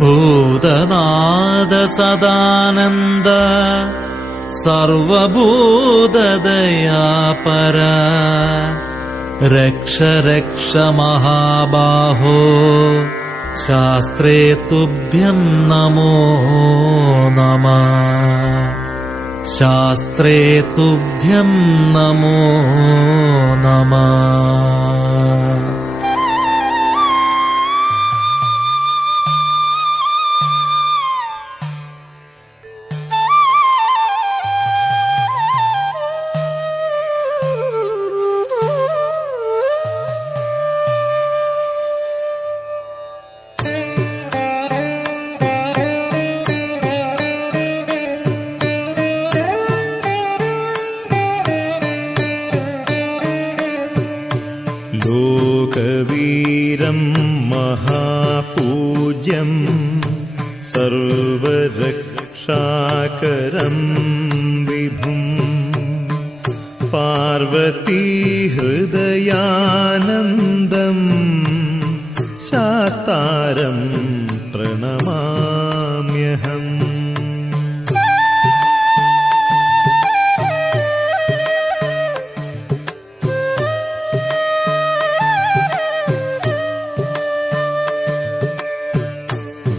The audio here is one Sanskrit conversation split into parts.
ഭൂതനാഥ സദാനന്ദ സർവഭൂതദയാപര രക്ഷ രക്ഷ മഹാബാഹോ ശാസ്ത്രേ തുഭ്യം നമോ നമഃ. ശാസ്ത്രേ തുഭ്യം നമോ നമഃ. ലോകവീരം മഹാപൂജ്യം സർവരക്ഷാകരം വിഭും പാർവതീഹൃദയാനന്ദം ശാസ്താരം പ്രണമാമ്യഹം.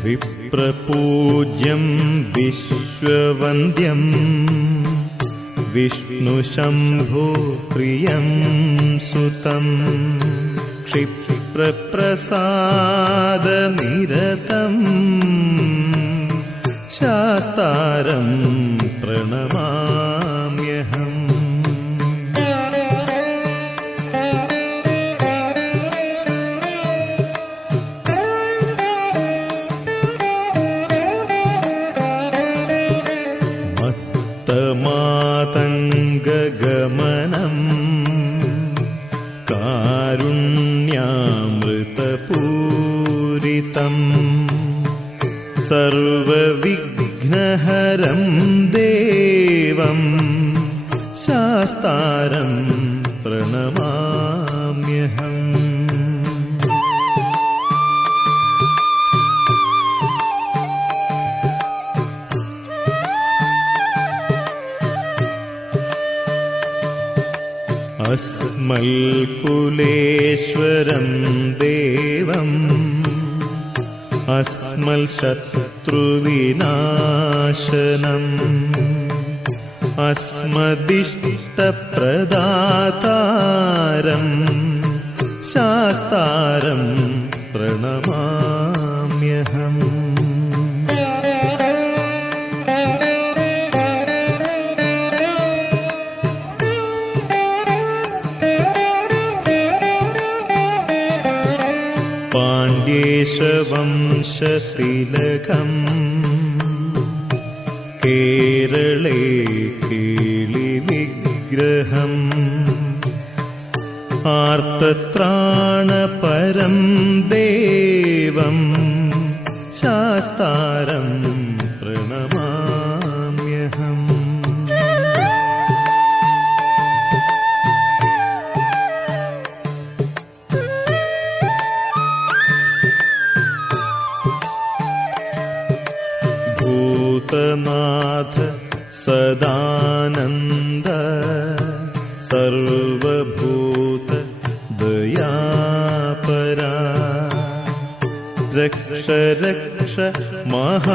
വിപ്രപൂജ്യം വിശ്വവന്ദ്യം വിഷ്ണുശംഭോ പ്രിയം സുതം ക്ഷിപ്രപ്രസാദനിരതം ശാസ്താരം പ്രണമാമ്യഹം. മാതംഗഗമനം കാരുണ്യാമൃതപൂരിതം സർവവിഘ്നഹരം ദേവം ശാസ്താരം പ്രണമാമ്യഹം. അസ്മൽകുലേശ്വരം ദേവം അസ്മൽ ശത്രുവിനാശനം അസ്മദിഷ്ടപ്രദാതാരം ശാസ്താരം പ്രണമാമ്യഹം. പാണ്ഡ്യേശവംശതിലകം കേരളേ കേളിവിഗ്രഹം ആർത്തത്രാണപരം ദേവം ശാസ്താരം പ്രണമാമ്യഹം. ഭൂതനാഥ സദാനന്ദ സർവഭൂത ദയാപരാ രക്ഷ രക്ഷ മഹാബാഹോ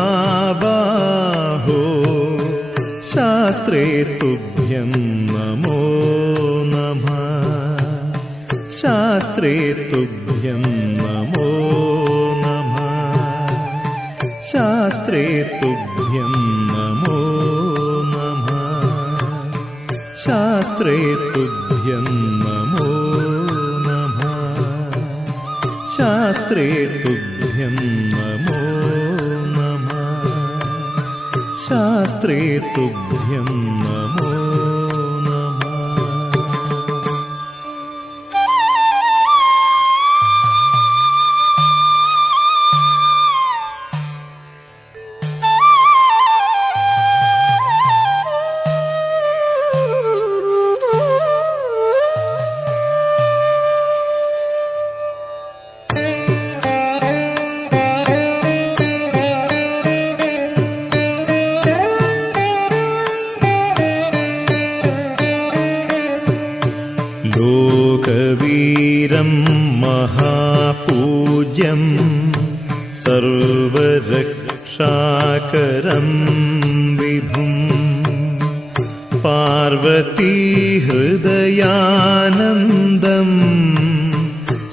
ശാസ്ത്രേ തുഭ്യം നമോ നമഃ. ശാസ്ത്രേ തുഭ്യം നമോ നമഃ. ശാസ്ത്രേ തുഭ്യം നമോ നമഃ. ശാസ്ത്രേ തുഭ്യം നമോ നമഃ. ശാസ്ത്രേ തുഭ്യം നമോ നമഃ. ശാസ്ത്രേ തുഭ്യം നമോ നമഃ. प्रियं सर्वरक्षाकरं विभुम् पार्वतीहृदयानन्दम्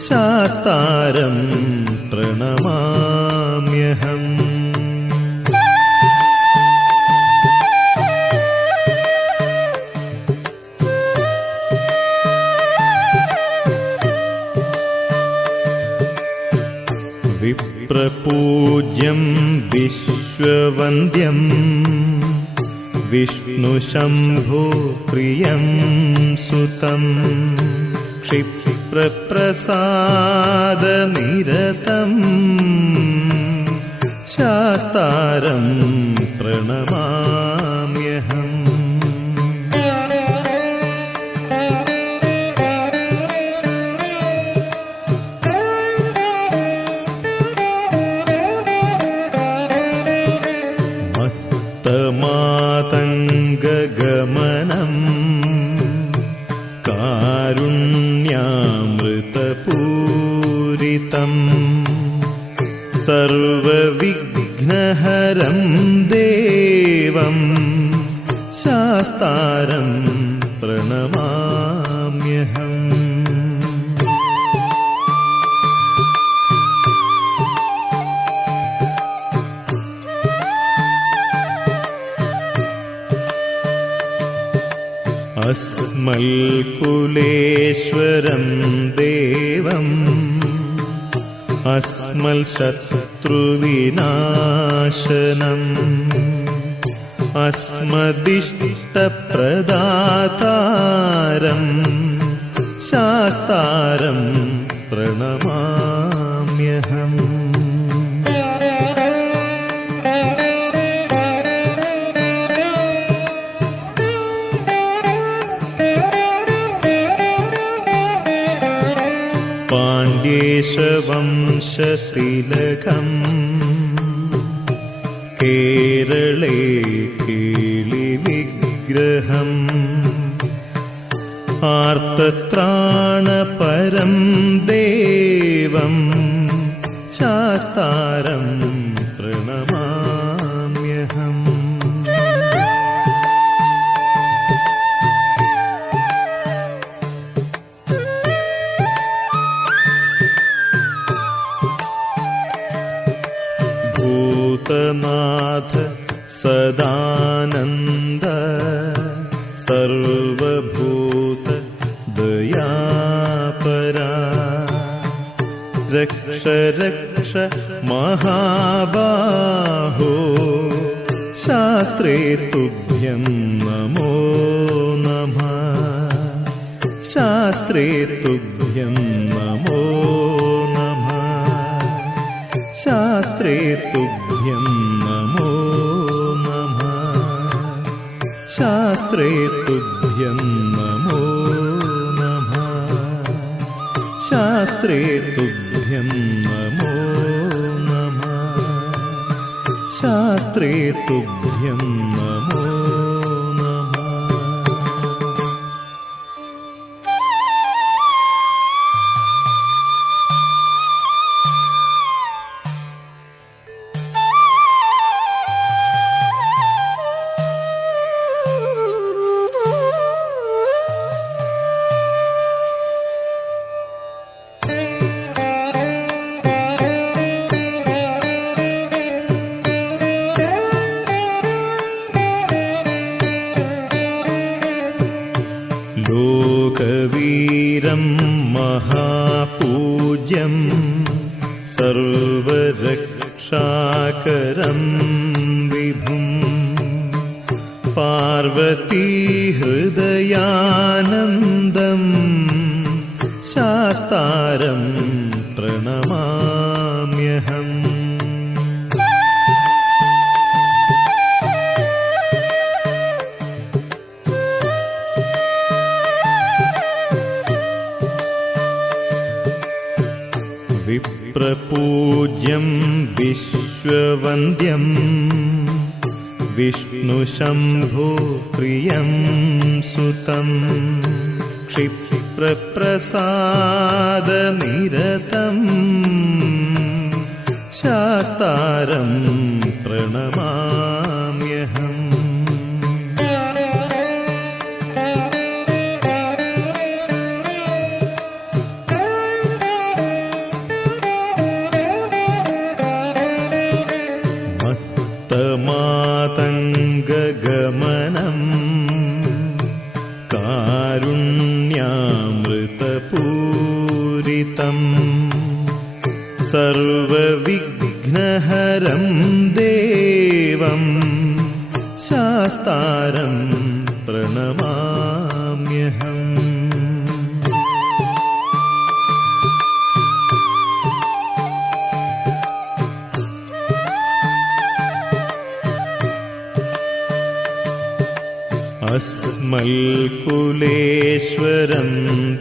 शास्तारं प्रणमाम्यहम्। विप्रपूज्यं विश्ववन्द्यं विष्णुशम्भो प्रियं सुतं क्षिप्रप्रसादनिरतं शास्तारं प्रणमाम्यहम्। मातङ्गगमनं कारुण्यामृतपूरितं सर्वविघ्नहरं देवं शास्तारं प्रणमाम्यहम्। अस्मल्कुलेश्वरं देवम् अस्मल्शत्रुविनाशनम् अस्मदिष्टप्रदातारं शास्तारं प्रणमाम्यहम्। पाण्ड्येशवंशतिलकम् केरळे केलिविग्रहम् आर्तत्राणपरं देवं शास्तारं प्रणमाम्यहम्। भूतनाथ सदानन्द सर्वभूत दयापरा रक्ष रक्ष महाबाहो शास्त्रे तुभ्यं नमो नमः। शास्त्रे तुभ्यं नमो नमः। शास्त्रे तुभ्यं नमो नमः। शास्त्रे तुभ्यं नमो नमः। शास्त्रे तुभ्यं नमो नमः। शास्त्रे तुभ्यं नमो नमः। लोकवीरं महापूज्यं सर्वरक्षाकरं विभुम् पार्वतीहृदयानन्दं शास्तारं प्रणमाम्यहम्। विप्रपूज्यं विश्ववन्द्यं विष्णुशम्भो प्रियं सुतं क्षिप्रप्रसादनिरतं शास्तारं प्रणमाम्यहम् मत्तमातङ्गगमनम् कारुण्यामृतपूरितम् सर्वविघ्नहरं देवं शास्तारं प्रणमाम्यहम् अस्मल्कुलेश्वरं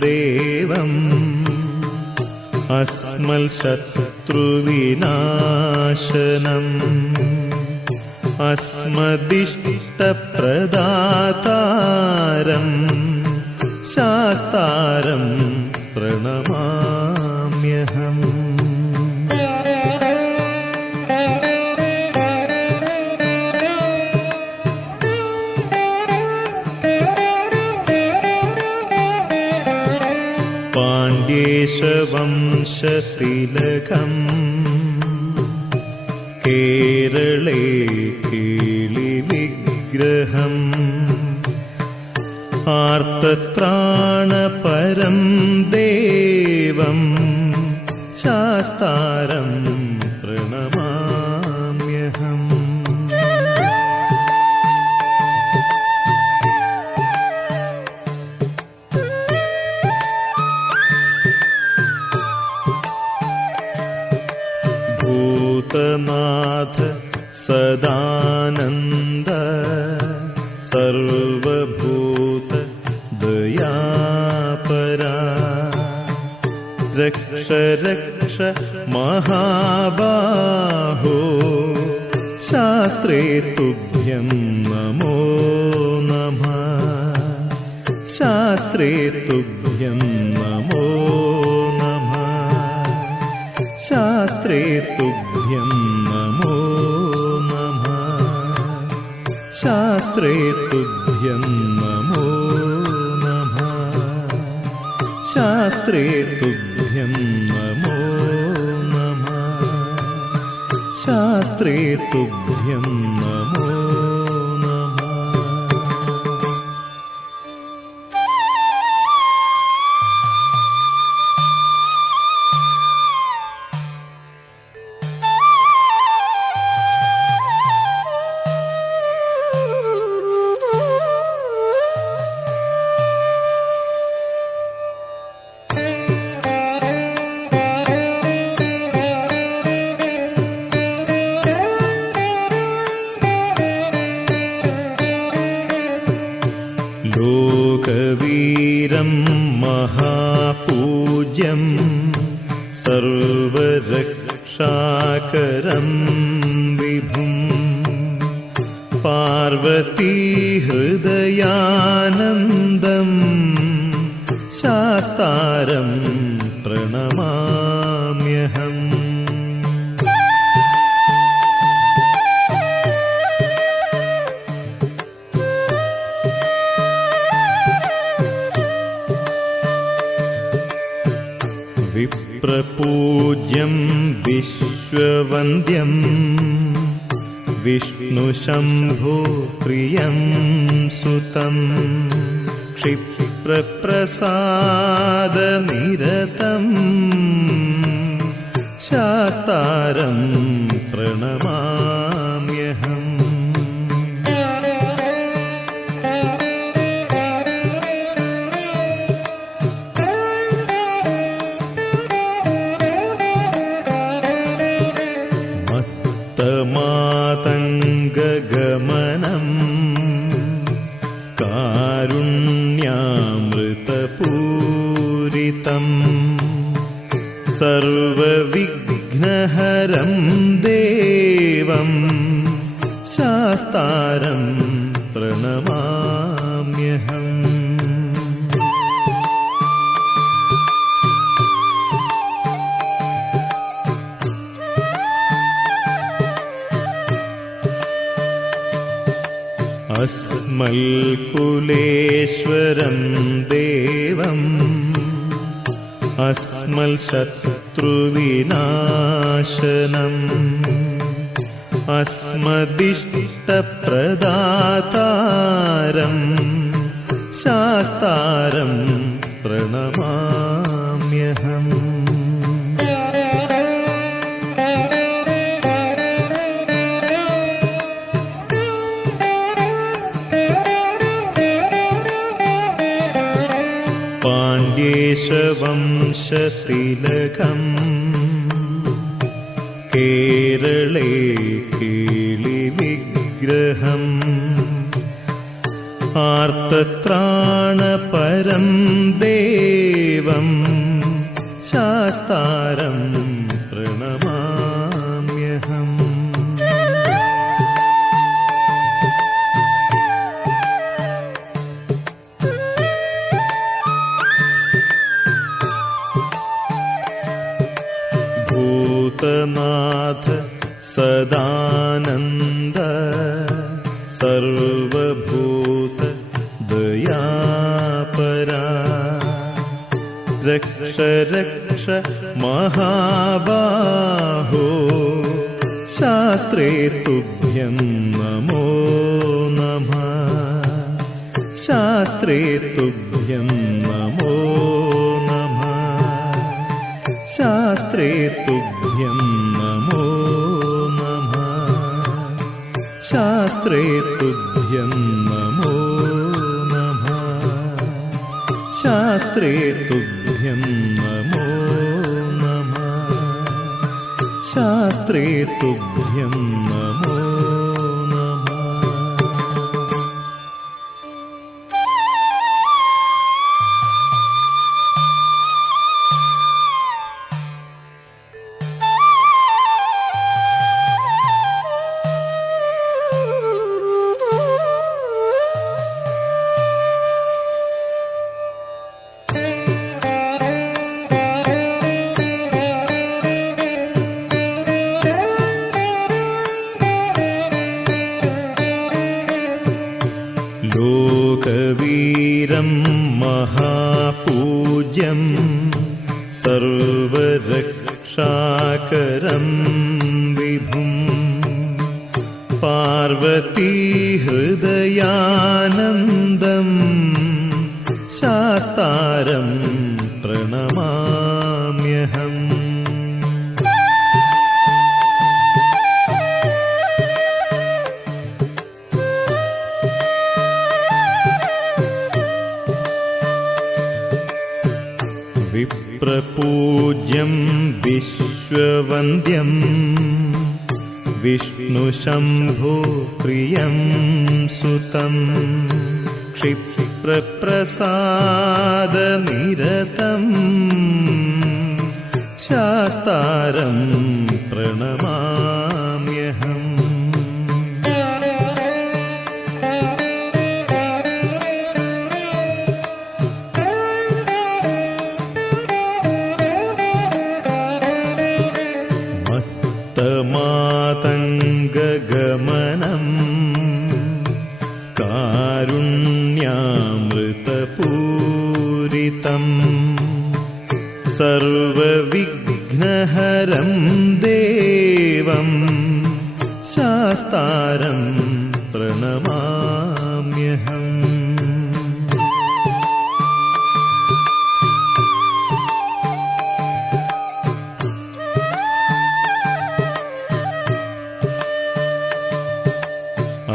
देवम् अस्मल्शत्रुविनाशनम् अस्मदिष्टप्रदातारम् शास्तारं प्रणमाम्यहम् पाण्ड्येशवंशतिलकम् केरळे केलिविग्रहम् आर्तत्राणपरं देवं शास्तारं प्रणमाम्यहम् भूतनाथ सदानन्द सर्वभूत दयापरा रक्ष रक्ष महाबाहो शास्त्रे तुभ्यं नमो नमः शास्त्रे तुभ्यं नमो नमः शास्त्रे तुभ्यं नमो नमः शास्त्रे तुभ्यं नमो नमः शास्त्रे तुभ्यं नमो नमः शास्त्रे तुभ्यं नमो नमः। लोकवीरं महापूज्यं सर्वरक्षाकरं विभुं पार्वतीहृदयानन्दं शास्तारं प्रणमाम्यहम् विप्रपूज्यं विश्ववन्द्यं विष्णुशम्भो प्रियं सुतं क्षिप्रप्रसादनिरतं शास्तारं प्रणमाम्यहम् मातङ्गगमनम् कारुण्यामृतपूरितम् सर्वविघ्नहरं देवं शास्तारं प्रणमाम्यहम् अस्मल्कुलेश्वरं देवम् अस्मल्शत्रुविनाशनम् अस्मदिष्टप्रदातारम् शास्तारं प्रणमाम्यहम्। पाण्ड्येशवंशतिलकम् केरळे केलिविग्रहम् आर्तत्राणपरं देवम् शास्तारं प्रणमाम्यहम्। भूतनाथ सदानन्द सर्वभूत दयापरा रक्ष रक्ष महाबाहो शास्त्रे तुभ्यं नमो नमः। शास्त्रे तुभ्यं नमो नमः। शास्त्रे तुभ्यं नमो नमः। शास्त्रे तुभ्यं नमो नमः। शास्त्रे तुभ्यं नमो नमः। शास्त्रे तुभ्यं नमो नमः। लोकवीरं महापूज्यं सर्वरक्षाकरं विभुं पार्वतीहृदयानन्दं शास्तारं प्रणमाम्यहम्। विप्रपूज्यं विश्ववन्द्यं विष्णुशम्भो प्रियं सुतं क्षिप्रप्रसादनिरतं शास्तारं प्रणमाम्यहम्। मातङ्गगमनं कारुण्यामृतपूरितं सर्वविघ्नहरं देवं शास्तारं प्रणमाम्यहम्।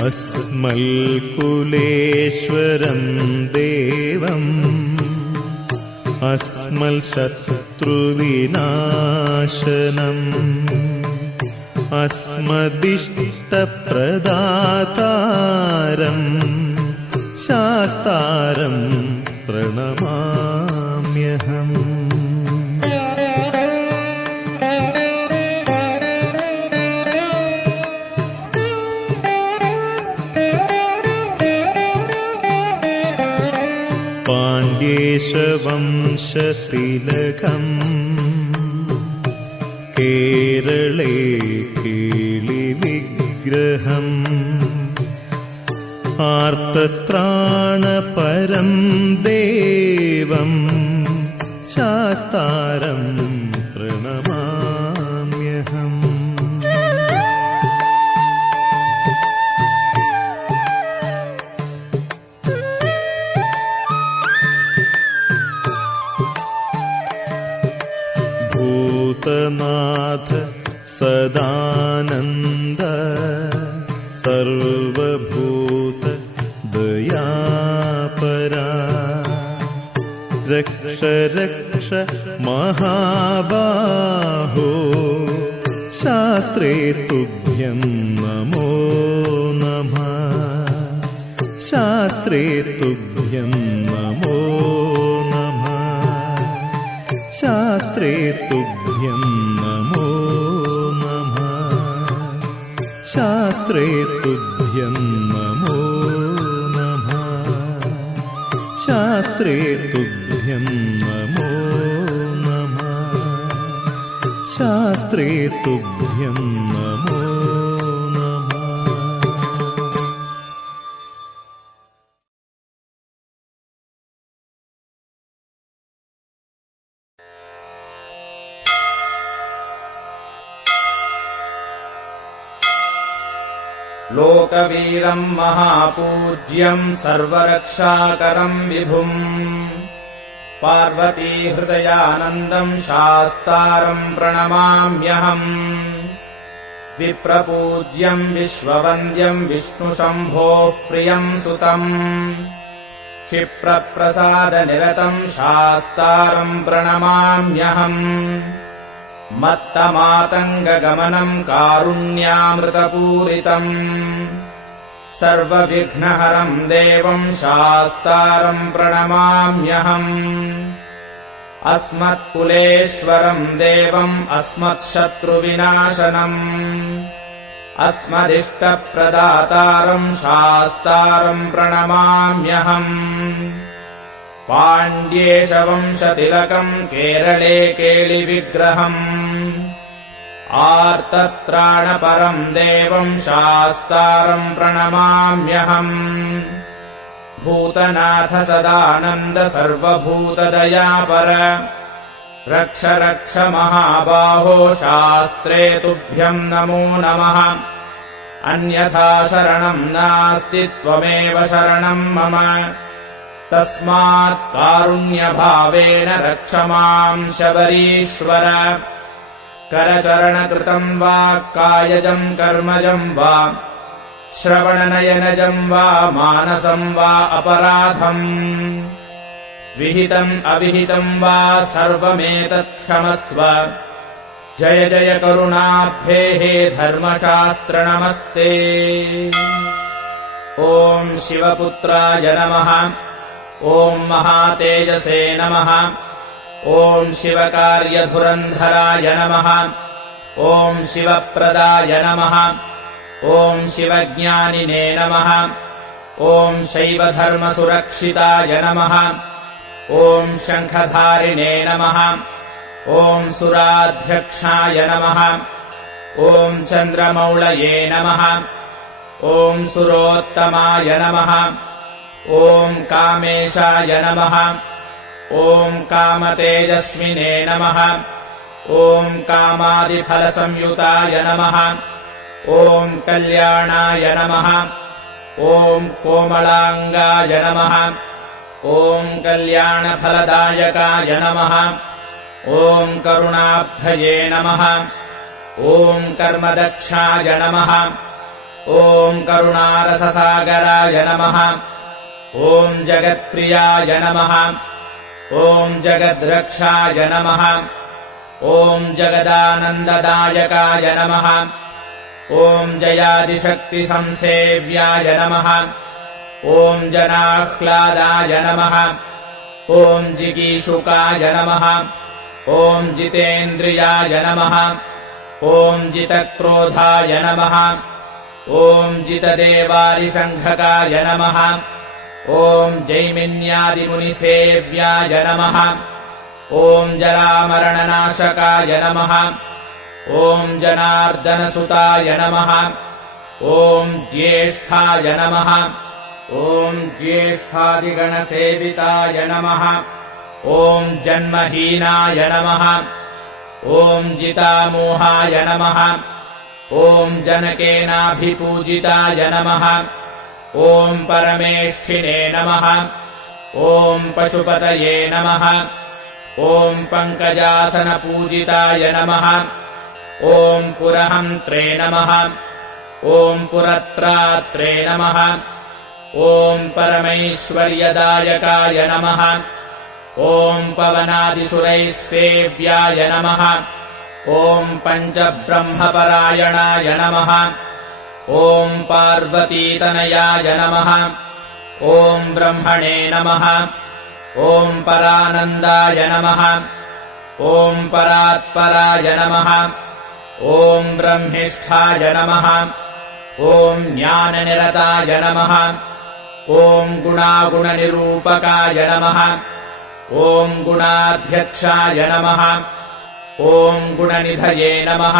अस्मल्कुलेश्वरं देवम् अस्मल्शत्रुविनाशनम् अस्मदिष्टप्रदातारं शास्तारं प्रणमाम्यहम्। पाण्ड्येशवंशतिलकम् केरळे केलिविग्रहम् आर्तत्राणपरं देवं शास्तारं प्रणमाम्यहम्। भूतनाथ सदानन्द सर्वभूत दयापरा रक्ष रक्ष महाबाहो शास्त्रे तुभ्यं नमो नमः। शास्त्रे तुभ्यं नमो नमः। शास्त्रे तुभ्यं नमो नमः। शास्त्रे तुभ्यं नमो नमः। शास्त्रे तुभ्यं नमो नमः। शास्त्रे तुभ्यं नमो नमः। लोकवीरम् महापूज्यम् सर्वरक्षाकरम् विभुम् पार्वतीहृदयानन्दम् शास्तारम् प्रणमाम्यहम्। विप्रपूज्यम् विश्ववन्द्यम् विष्णुशम्भोः प्रियम् सुतम् क्षिप्रप्रसादनिरतम् शास्तारम् प्रणमाम्यहम्। मत्तमातङ्गगमनम् कारुण्यामृतपूरितम् सर्वविघ्नहरम् देवम् शास्तारम् प्रणमाम्यहम्। अस्मत्कुलेश्वरम् देवम् अस्मत्शत्रुविनाशनम् अस्मदिष्टप्रदातारम् शास्तारम् प्रणमाम्यहम्। पाण्ड्येशवंशतिलकम् केरळे केलिविग्रहम् आर्तत्राणपरम् देवम् शास्तारम् प्रणमाम्यहम्। भूतनाथ सदानन्द सर्वभूतदयापर रक्ष रक्ष महाबाहो शास्त्रे तुभ्यम् नमो नमः। अन्यथा शरणम् नास्ति त्वमेव शरणम् मम। तस्मात् कारुण्यभावेन रक्ष माम् शबरीश्वर। करचरणकृतम् वा कायजम् कर्मजम् वा श्रवणनयनजम् वा मानसम् वा अपराधम् विहितम् अविहितम् वा सर्वमेतत् क्षमस्व। जय जय करुणाब्धे हे धर्मशास्त्र नमस्ते। ॐ शिवपुत्राय नमः। ॐ महातेजसे नमः। ॐ शिवकार्यधुरन्धराय नमः। ॐ शिवप्रदाय नमः। ॐ शिवज्ञानिने नमः। ॐ शैवधर्मसुरक्षिताय नमः। ॐ शङ्खधारिणे नमः। ॐ सुराध्यक्षाय नमः। ॐ चन्द्रमौळये नमः। ॐ सुरोत्तमाय नमः। ॐ कामेशाय नमः। ॐ कामतेजस्विने नमः। ॐ कामादिफलसंयुताय नमः। ॐ कल्याणाय नमः। ॐ कोमलाङ्गाय नमः। ॐ कल्याणफलदायकाय नमः। ॐ करुणाब्धये नमः। ॐ कर्मदक्षाय नमः। ॐ करुणारससागराय नमः। ॐ जगत्प्रियाय नमः। ॐ जगद्रक्षाय नमः। ॐ जगदानन्ददायकाय नमः। ॐ जयादिशक्तिसंसेव्याय नमः। ॐ जनाह्लादाय नमः। ॐ जिगीषुकाय नमः। ॐ जितेन्द्रियाय नमः। ॐ जितक्रोधाय नमः। ॐ जितदेवारिसङ्घकाय नमः। ॐ जैमिन्यादिमुनिसेव्याय नमः। ॐ जरामरणनाशकाय नमः। ॐ जनार्दनसुताय नमः। ॐ ज्येष्ठाय नमः। ॐ ज्येष्ठादिगणसेविताय नमः ॐ जन्महीनाय नमः ॐ जितामोहाय नमः ॐ जनकेनाभिपूजिताय नमः ॐ परमेष्ठिने नमः ॐ पशुपतये नमः ॐ पङ्कजासनपूजिताय नमः ॐ पुरहन्त्रे नमः ॐ पुरत्रात्रे नमः ॐ परमैश्वर्यदायकाय नमः ॐ पवनादिसुरैः सेव्याय नमः ॐ पञ्चब्रह्मपरायणाय नमः ॐ पार्वतीतनयाय नमः ॐ ब्रह्मणे नमः ॐ परानन्दाय नमः ॐ परात्पराय नमः ॐ ब्रह्मिष्ठाय नमः ॐ ज्ञाननिरताय नमः ॐ गुणागुणनिरूपकाय नमः ॐ गुणाध्यक्षाय नमः ॐ गुणनिधये नमः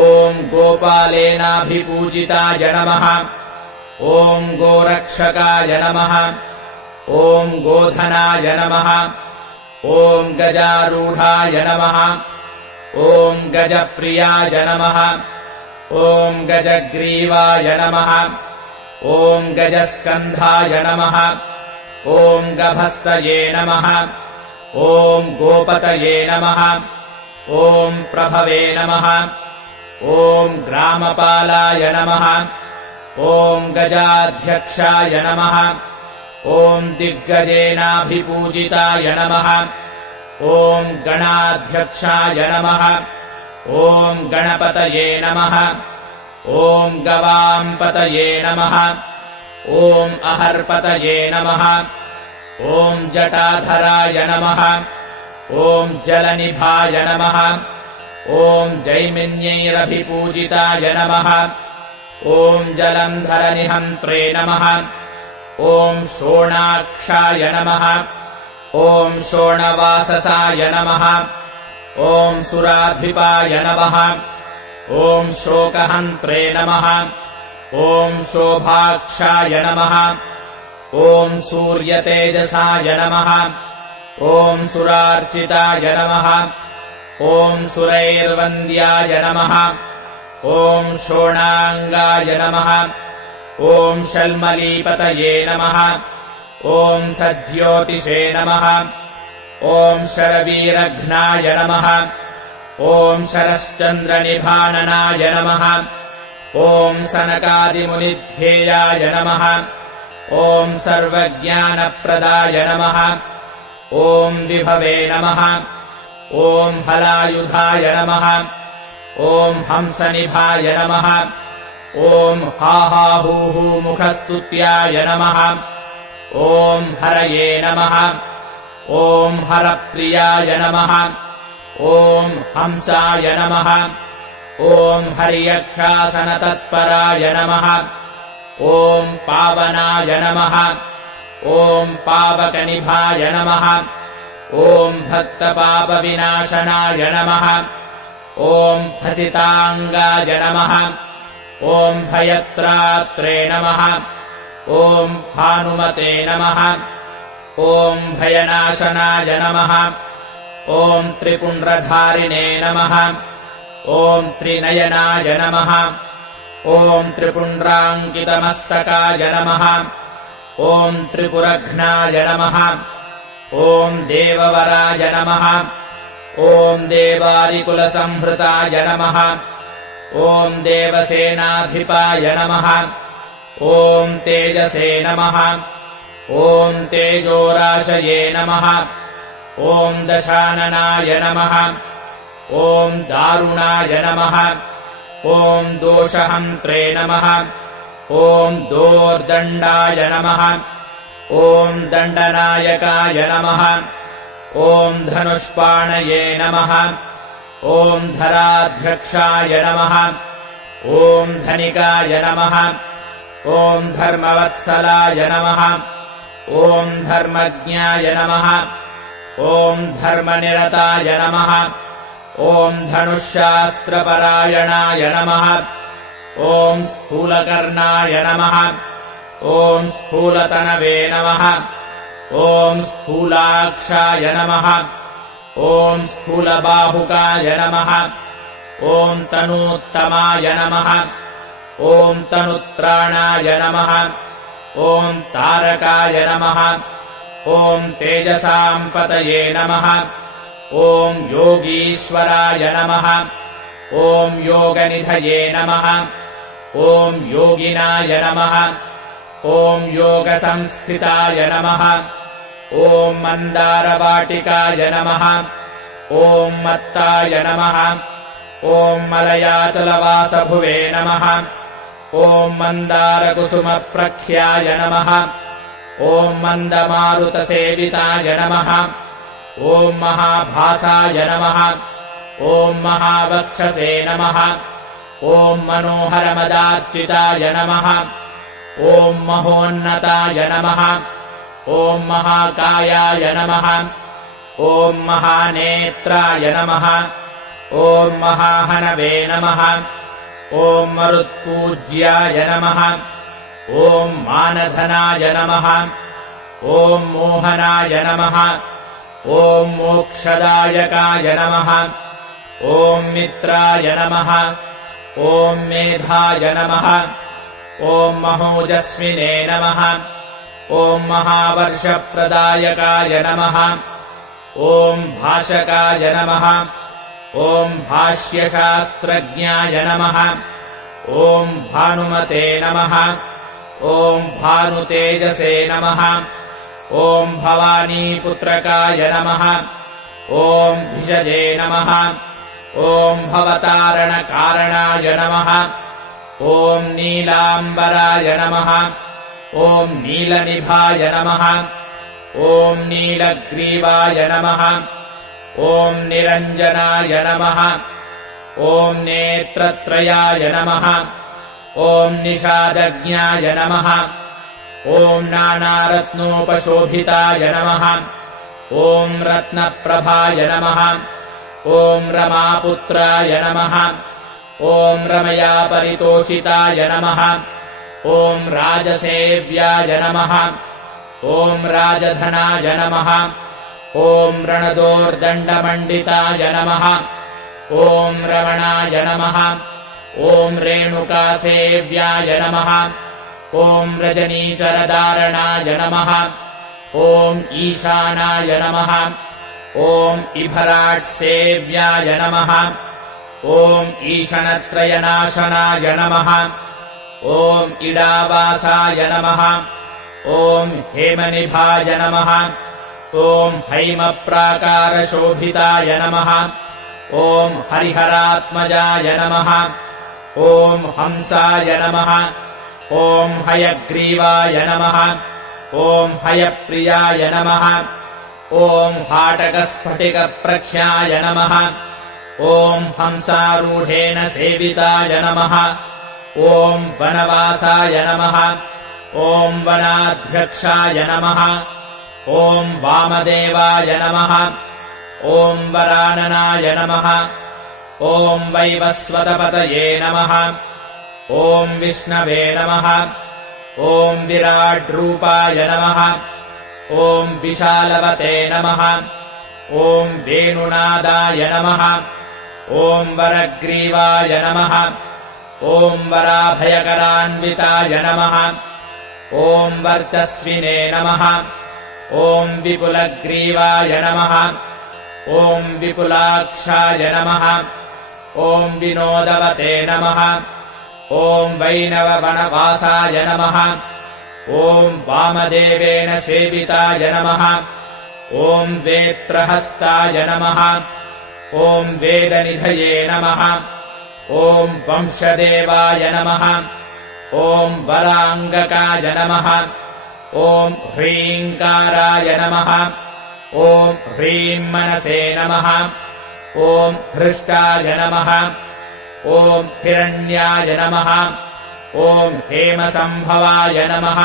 ॐ गोपालेनाभिपूजिताय नमः ॐ गोरक्षकाय नमः ॐ गोधनाय नमः ॐ गजारूढाय नमः ॐ गजप्रियाय नमः ॐ गजग्रीवाय नमः ॐ गजस्कन्धाय नमः ॐ गभस्तये नमः ॐ गोपतये नमः ॐ प्रभवे नमः ॐ ग्रामपालाय नमः ॐ गजाध्यक्षाय नमः ॐ दिग्गजेनाभिपूजिताय नमः ॐ गणाध्यक्षाय नमः ॐ गणपतये नमः ॐ गवाम्पतये नमः ॐ अहर्पतये नमः ॐ जटाधराय नमः ॐ जलनिभाय नमः ॐ जैमिन्यैरभिपूजिताय नमः ॐ जलन्धरनिहन्त्रे नमः ॐ शोणाक्षाय नमः ॐ शोणवाससाय नमः ॐ सुराधिपाय नमः ॐ शोकहन्त्रे नमः ॐ शोभाक्षाय नमः ॐ सूर्यतेजसाय नमः ॐ सुरार्चिताय नमः ॐ सुरैर्वन्द्याय नमः ॐ शोणाङ्गाय नमः ॐ शल्मलीपतये नमः ॐ सज्ज्योतिषे नमः ॐ शरवीरघ्नाय नमः ॐ शरश्चन्द्रनिभाननाय नमः ॐ सनकादिमुनिध्येयाय नमः ॐ सर्वज्ञानप्रदाय नमः ॐ विभवे नमः ॐ हलायुधाय नमः ॐ हंसनिभाय नमः ॐ हाहाहूहूमुखस्तुत्याय नमः ॐ हरये नमः ॐ हरप्रियाय नमः ॐ हंसाय नमः ॐ हर्यक्षासनतत्पराय नमः ॐ पावनाय नमः ॐ पावकनिभाय नमः ॐ भक्तपापविनाशनाय नमः ॐ भसिताङ्गाय नमः ॐ भयत्रात्रे नमः ॐ भानुमते नमः ॐ भयनाशनाय नमः ॐ त्रिपुण्ड्रधारिणे नमः ॐ त्रिनयनाय नमः ॐ त्रिपुण्ड्राङ्कितमस्तकाय नमः ॐ त्रिपुरघ्नाय नमः ॐ देववराय नमः ॐ देवारिकुलसंहृताय नमः ॐ देवसेनाधिपाय नमः ॐ तेजसे नमः ॐ तेजोराशये नमः ॐ दशाननाय नमः ॐ दारुणाय नमः ॐ दोषहन्त्रे नमः ॐ दोर्दण्डाय नमः ॐ दण्डनायकाय नमः ॐ धनुष्पाणये नमः ॐ धराध्यक्षाय नमः ॐ धनिकाय नमः ॐ धर्मवत्सलाय नमः ॐ धर्मज्ञाय नमः ॐ धर्मनिरताय नमः ॐ धनुःशास्त्रपरायणाय नमः ॐ स्थूलकर्णाय नमः ॐ स्थूलतनवे नमः ॐ स्थूलाक्षाय नमः ॐ स्थूलबाहुकाय नमः ॐ तनूत्तमाय नमः ॐ तनुत्राणाय नमः ॐ तारकाय नमः ॐ तेजसाम्पतये नमः ॐ योगीश्वराय नमः ॐ योगनिधये नमः ॐ योगिनाय नमः ॐ योगसंस्थिताय नमः ॐ मन्दारवाटिकाय नमः ॐ मत्ताय नमः ॐ मलयाचलवासभुवे नमः ॐ मन्दारकुसुमप्रख्याय नमः ॐ मन्दमारुतसेविताय नमः ॐ महाभासाय नमः ॐ महावक्षसे नमः ॐ मनोहरमदार्चिताय नमः ॐ महोन्नताय नमः ॐ महाकायाय नमः ॐ महानेत्राय नमः ॐ महाहनवे नमः ॐ मरुत्पूज्याय नमः ॐ मानधनाय नमः ॐ मोहनाय नमः ॐ मोक्षदायकाय नमः ॐ मित्राय नमः ॐ मेधाय नमः ॐ महोजस्विने नमः ॐ महावर्षप्रदायकाय नमः ॐ भाषकाय नमः ॐ भाष्यशास्त्रज्ञाय नमः ॐ भानुमते नमः ॐ भानुतेजसे नमः ॐ भवानीपुत्रकाय नमः ॐ भिषजे नमः ॐ भवतारणकारणाय नमः ॐ नीलाम्बराय नमः ॐ नीलनिभाय नमः ॐ नीलग्रीवाय नमः ॐ निरञ्जनाय नमः ॐ नेत्रत्रयाय नमः ॐ निषादज्ञाय नमः ॐ नानारत्नोपशोभिताय नमः ॐ रत्नप्रभाय नमः ॐ रमापुत्राय नमः ॐ रमया परितोषिताय नमः ॐ राजसेव्याय नमः ॐ राजधनाय नमः ॐ रणदोर्दण्डमण्डिताय नमः ॐ रमणाय नमः ॐ रेणुकासेव्याय नमः ॐ रजनीचरदारणाय नमः ॐ ईशानाय नमः ॐ इभराट्सेव्याय नमः ॐ ईशनत्रयनाशनाय नमः ॐ इडावासाय नमः ॐ हेमनिभाय नमः ॐ हैमप्राकारशोभिताय नमः ॐ हरिहरात्मजाय नमः ॐ हंसाय नमः ॐ हयग्रीवाय नमः ॐ हयप्रियाय नमः ॐ हाटकस्फटिकप्रख्याय नमः ॐ हंसारूढेन सेविताय नमः ॐ वनवासाय नमः ॐ वनाध्यक्षाय नमः ॐ वामदेवाय नमः ॐ वराननाय नमः ॐ वैवस्वतपतये नमः ॐ विष्णवे नमः ॐ विराड्रूपाय नमः ॐ विशालवते नमः ॐ वेणुनादाय नमः ॐ वरग्रीवाय नमः ॐ वराभयकरान्विताय नमः ॐ वर्चस्विने नमः ॐ विपुलग्रीवाय नमः ॐ विपुलाक्षाय नमः ॐ विनोदवते नमः ॐ वैनववनवासाय नमः ॐ वामदेवेन सेविताय नमः ॐ वेत्रहस्ताय नमः ॐ वेदनिधये नमः ॐ वंशदेवाय नमः ॐ वराङ्गकाय नमः ॐ ह्रीङ्काराय नमः ॐ ह्रीं मनसे नमः ॐ हृष्टाय नमः ॐ हिरण्याय नमः ॐ हेमसम्भवाय नमः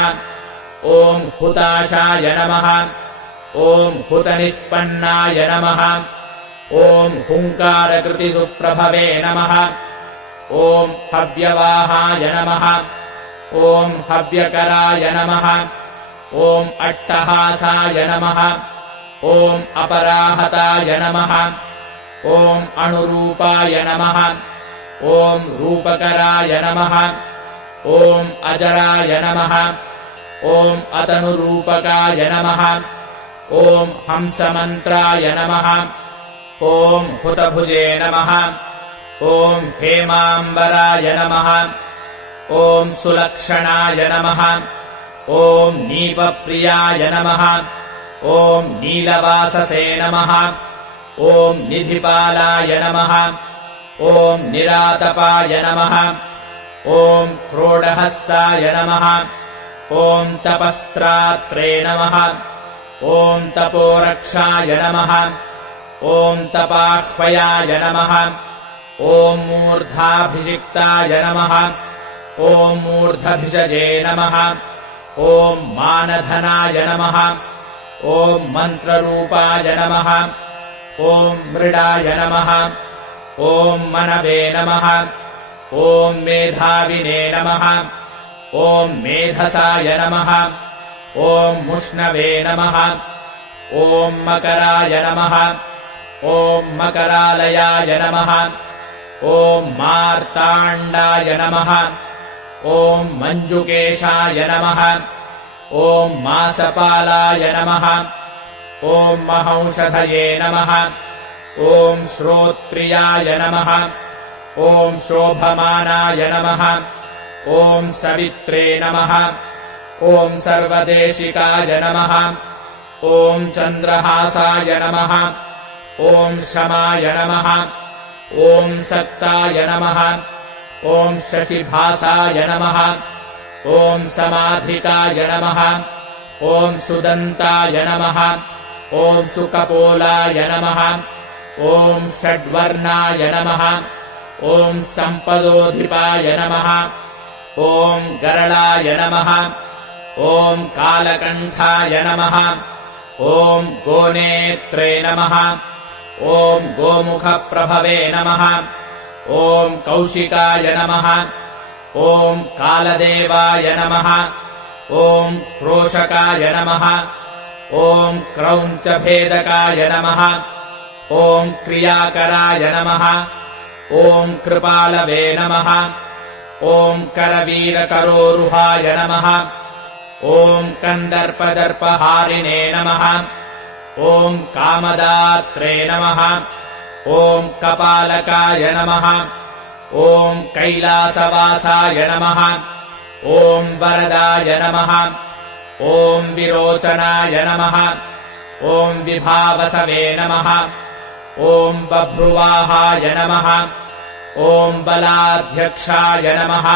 ॐ हुताशाय नमः ॐ हुतनिष्पन्नाय नमः ॐ हुङ्कारकृतिसुप्रभवे नमः ॐ हव्यवाहाय नमः ॐ हव्यकराय नमः ॐ अट्टहासाय नमः ॐ अपराहताय नमः ॐ अणुरूपाय नमः ॐ रूपकराय नमः ॐ अजराय नमः ॐ अतनुरूपकाय नमः ॐ हंसमन्त्राय नमः ॐ हुतभुजे नमः ॐ हेमाम्बराय नमः ॐ सुलक्षणाय नमः ॐ नीपप्रियाय नमः ॐ नीलवाससे नमः ॐ निधिपालाय नमः ॐ निरातपाय नमः ॐ क्रोडहस्ताय नमः ॐ तपस्त्रात्रे नमः ॐ तपोरक्षाय नमः ॐ तपाह्वयाय नमः ॐ मूर्धाभिषिक्ताय नमः ॐ मूर्धभिषजे नमः ॐ मानधनाय नमः ॐ मन्त्ररूपाय नमः ॐ मृडाय नमः ॐ मनवे नमः ॐ मेधाविने नमः ॐ मेधसाय नमः ॐ मुष्णवे नमः ॐ मकराय नमः ॐ मकरालयाय नमः ॐ मार्ताण्डाय नमः ॐ मञ्जुकेशाय नमः ॐ मासपालाय नमः ॐ महौषधये नमः ॐ श्रोत्प्रियाय नमः ॐ शोभमानाय नमः ॐ सवित्रे नमः ॐ सर्वदेशिकाय नमः ॐ चन्द्रहासाय नमः ॐ शमाय नमः ॐ सक्ताय नमः ॐ शशिभासाय नमः ॐ समाधिकाय नमः ॐ सुदन्ताय नमः ॐ सुकपोलाय नमः ॐ षड्वर्णाय नमः ॐ सम्पदोधिपाय नमः ॐ गरलाय नमः ॐ कालकण्ठाय नमः ॐ गोनेत्रे नमः ॐ गोमुखप्रभवे नमः ॐ कौशिकाय नमः ॐ कालदेवाय नमः ॐ क्रोशकाय नमः ॐ क्रौञ्चभेदकाय नमः ॐ क्रियाकराय नमः ॐ कृपालवे नमः ॐ करवीरकरोरुहाय नमः ॐ कन्दर्पदर्पहारिणे नमः ॐ कामदात्रे नमः ॐ कपालकाय नमः ॐ कैलासवासाय नमः ॐ वरदाय नमः ॐ विरोचनाय नमः ॐ विभावसवे नमः ॐ बभ्रुवाहाय नमः ॐ बलाध्यक्षाय नमः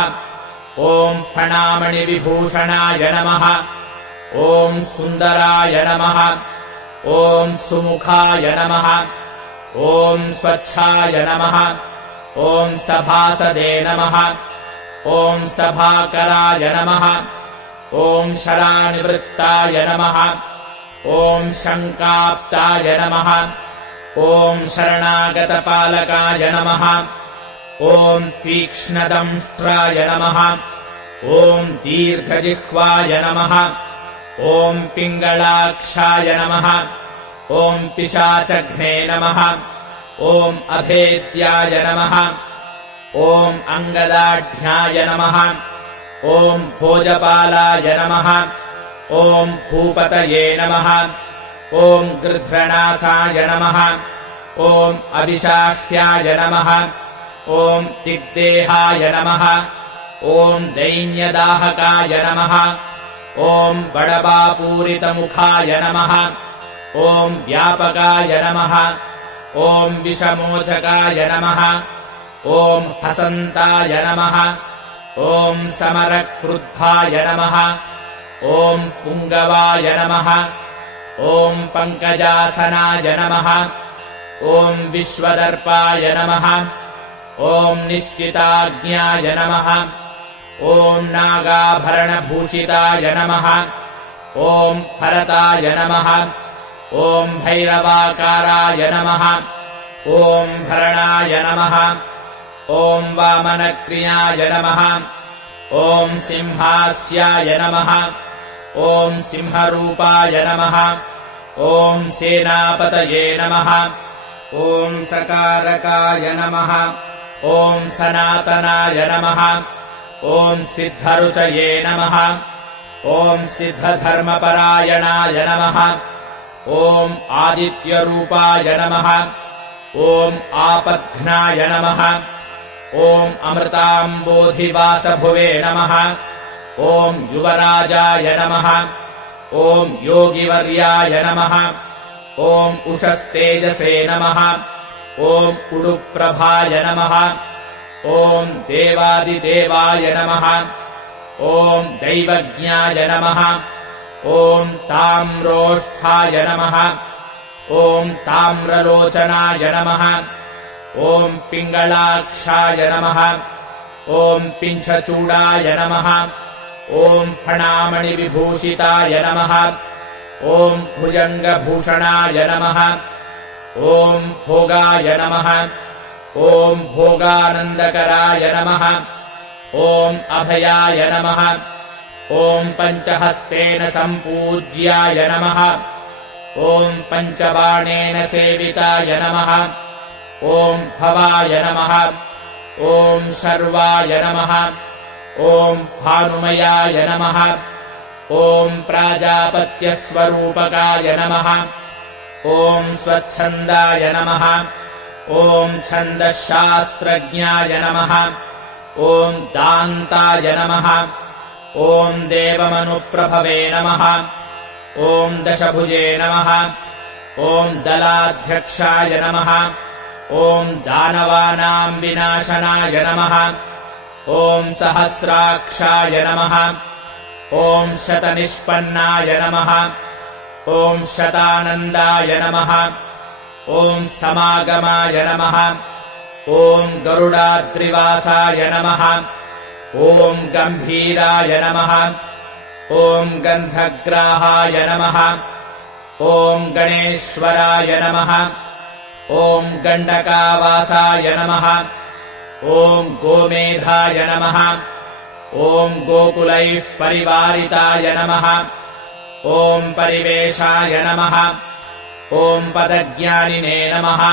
ॐ फणामणिविभूषणाय नमः ॐ सुन्दराय नमः ॐ सुमुखाय नमः ॐ स्वच्छाय नमः ॐ सभासदे नमः ॐ सभाकराय नमः ॐ शरानिवृत्ताय नमः ॐ शङ्काप्ताय नमः ॐ शरणागतपालकाय नमः ॐ तीक्ष्णदंष्ट्राय नमः ॐ दीर्घजिह्वाय नमः ॐ पिङ्गलाक्षाय नमः ॐ पिशाचघ्ने नमः ॐ अभेद्याय नमः ॐ अङ्गदाढ्याय नमः ॐ भोजपालाय नमः ॐ भूपतये नमः ॐ गृध्रनासाय नमः ॐ अभिशाख्याय नमः ॐ दिग्देहाय नमः ॐ दैन्यदाहकाय नमः ॐ बडबापूरितमुखाय नमः ॐ व्यापकाय नमः ॐ विषमोचकाय नमः ॐ हसन्ताय नमः ॐ समरक्रुद्धाय नमः ॐ पुङ्गवाय नमः ॐ पङ्कजासनाय नमः ॐ विश्वदर्पाय नमः ॐ निश्चिताज्ञाय नमः ॐ नागाभरणभूषिताय नमः ॐ भरताय नमः ॐ भैरवाकाराय नमः ॐ भरणाय नमः ॐ वामनक्रियाय नमः ॐ सिंहास्याय नमः ॐ सिंहरूपाय नमः ॐ सेनापतये नमः ॐ सकारकाय नमः ॐ सनातनाय नमः ॐ सिद्धरुचये नमः ॐ सिद्धधर्मपरायणाय नमः ॐ आदित्यरूपाय नमः ॐ आपद्घ्नाय नमः ॐ अमृताम्बोधिवासभुवे नमः ॐ युवराजाय नमः ॐ योगिवर्याय नमः ॐ उषस्तेजसे नमः ॐ उडुप्रभाय नमः ॐ देवादिदेवाय नमः ॐ दैवज्ञाय नमः ॐ ताम्रोष्ठाय नमः ॐ ताम्रलोचनाय नमः ॐ पिङ्गलाक्षाय नमः ॐ पिञ्छचूडाय नमः ॐ फणामणिविभूषिताय नमः ॐ भुजङ्गभूषणाय नमः ॐ भोगाय नमः ॐ भोगानन्दकराय नमः ॐ अभयाय नमः ॐ पञ्चहस्तेन सम्पूज्याय नमः ॐ पञ्चबाणेन सेविताय नमः ॐ भवाय नमः ॐ शर्वाय नमः ॐ भानुमयाय नमः ॐ प्राजापत्यस्वरूपकाय नमः ॐ स्वच्छन्दाय नमः ॐ छन्दःशास्त्रज्ञाय नमः ॐ दान्ताय नमः ॐ देवमनुप्रभवे नमः ॐ दशभुजे नमः ॐ दलाध्यक्षाय नमः ॐ दानवानाम् विनाशनाय नमः ॐ सहस्राक्षाय नमः ॐ शतनिष्पन्नाय नमः ॐ शतानन्दाय नमः ॐ समागमाय नमः ॐ गरुडाद्रिवासाय नमः ॐ गम्भीराय नमः ॐ गन्धग्राहाय नमः ॐ गणेश्वराय नमः ॐ गण्डकावासाय नमः ॐ गोमेधाय नमः ॐ गोकुलैः परिवारिताय नमः ॐ परिवेशाय नमः ॐ पदज्ञानिने नमः